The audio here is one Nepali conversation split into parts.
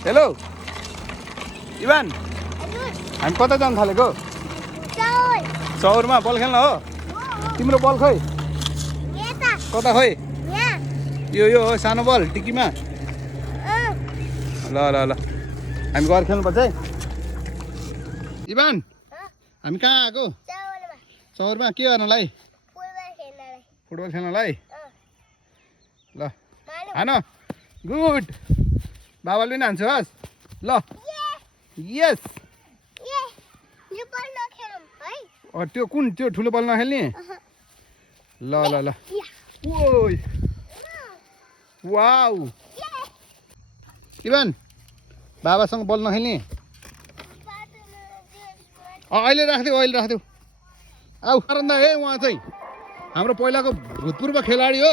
हेलो इभान हामी कता जान थालेको चौरमा बल खेल्न हो तिम्रो बल खोइ कता खोइ यो हो सानो बल टिकीमा ल ल ल हामी गएर खेल्नुपर्छ है इभान हामी कहाँ आएको चौरमा के गर्नलाई फुटबल खेल्नलाई ल हान गुड बाबाले पनि हान्छु हस् ल यस त्यो कुन त्यो ठुलो बल नखेल्ने ल ल ल ओइ वाउ इभान बाबासँग बल नखेल्ने अहिले राखिदेऊ आऊ रन्दा हे उहाँ चाहिँ हाम्रो पहिलाको भूतपूर्व खेलाडी हो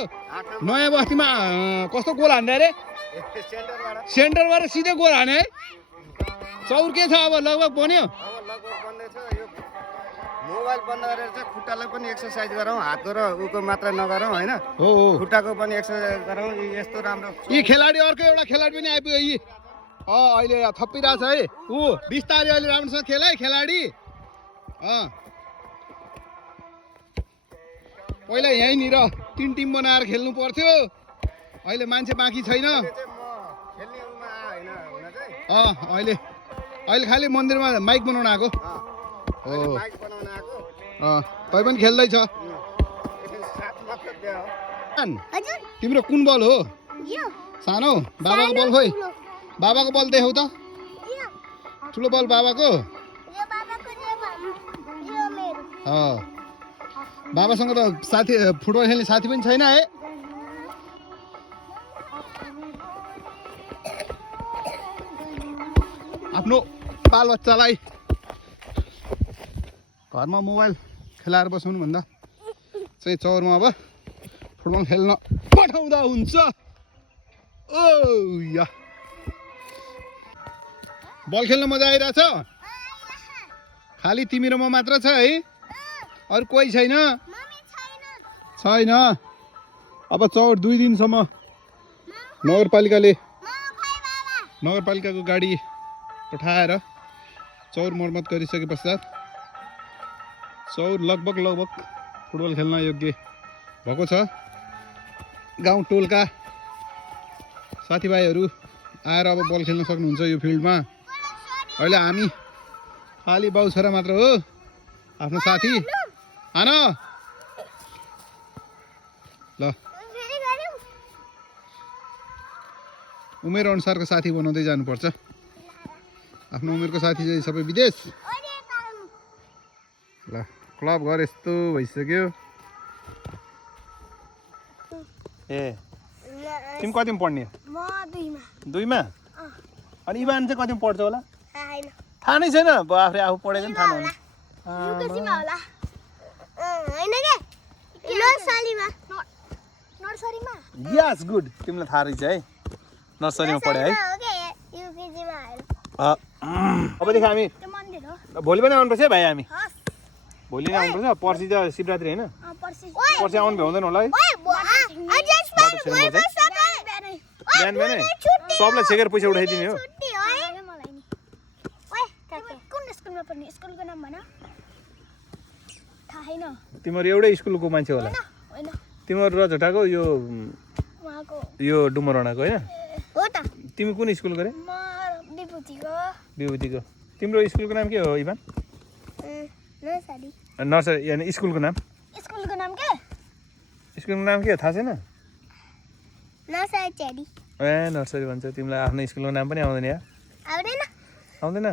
नयाँ बस्तीमा कस्तो गोल हान्ने अरे सेन्टरबाट सिधै गोल हाने है चौर के छ अब लगभग बन्यो मोबाइल बन्द गरेर चाहिँ खुट्टालाई पनि एक्सर्साइज गरौँ हातको र उको मात्र नगरौँ होइन हो खुट्टाको पनि एक्सर्साइज गरौँ यस्तो राम्रो यी खेलाडी अर्को एउटा खेलाडी पनि आइपुग्यो यी अहिले थपिरहेछ है ऊ बिस्तारै अहिले राम्रोसँग खेल है खेलाडी पहिला यहीँनिर 3 टिम बनाएर खेल्नु पर्थ्यो अहिले मान्छे बाँकी छैन अहिले खालि मन्दिरमा माइक बनाउन आएको हो तै पनि खेल्दैछ तिम्रो कुन बल हो सानो बाबाको बल खोइ बाबाको बल देखाउ त ठुलो बल बाबाको बाबासँग त साथी फुटबल खेल्ने साथी पनि छैन है आफ्नो बालबच्चालाई घरमा मोबाइल खेलाएर बसाउनु भन्दा चाहिँ चौरमा अब फुटबल खेल्न पठाउँदा हुन्छ ओ या बल खेल्न मजा आइरहेछ खालि तिमी र म मात्र छ है अरू कोही छैन अब चौर 2 दिनसम्म नगरपालिकाको गाडी पठाएर चौर मर्मत गरिसके पश्चात चौर लगभग फुटबल खेल्न योग्य भएको छ गाउँ टोलका साथीभाइहरू आएर अब बल खेल्न सक्नुहुन्छ यो फिल्डमा अहिले हामी खालि बाउ छोरा मात्र हो आफ्नो साथी हान ल उमेर अनुसारको साथी बनाउँदै जानुपर्छ आफ्नो उमेरको साथी चाहिँ सबै विदेश ल क्लब घर यस्तो भइसक्यो ए तिमी कतिमा पढ्ने म 2मा अनि इभान चाहिँ कतिमा पढ्छ होला थाहा नै छैन आफूले आफू पढेको नि थाहा नहुने यस गुड तिमीलाई थाहा रहेछ है नर्सरीमा पढे है अबदेखि हामी भोलि पनि आउनुपर्छ है भाइ हामी भोलि नै आउनुपर्छ पर्सि त शिवरात्रि होइन पर्सि आउनु भ्याउँदैन होला है बिहान सबलाई छेकेर पैसा उठाइदिने हो तिमीहरू एउटै स्कुलको मान्छे होला तिमीहरू र झटाको यो डुमराडाको होइन तिमी कुन स्कुल गरे विभूतिको तिम्रो स्कुलको नाम के हो इभान नर्सरी यानि स्कुलको नाम के थाहा छैन नर्सरी भन्छ तिमीलाई आफ्नो स्कुलको नाम पनि आउँदैन यार आउँदैन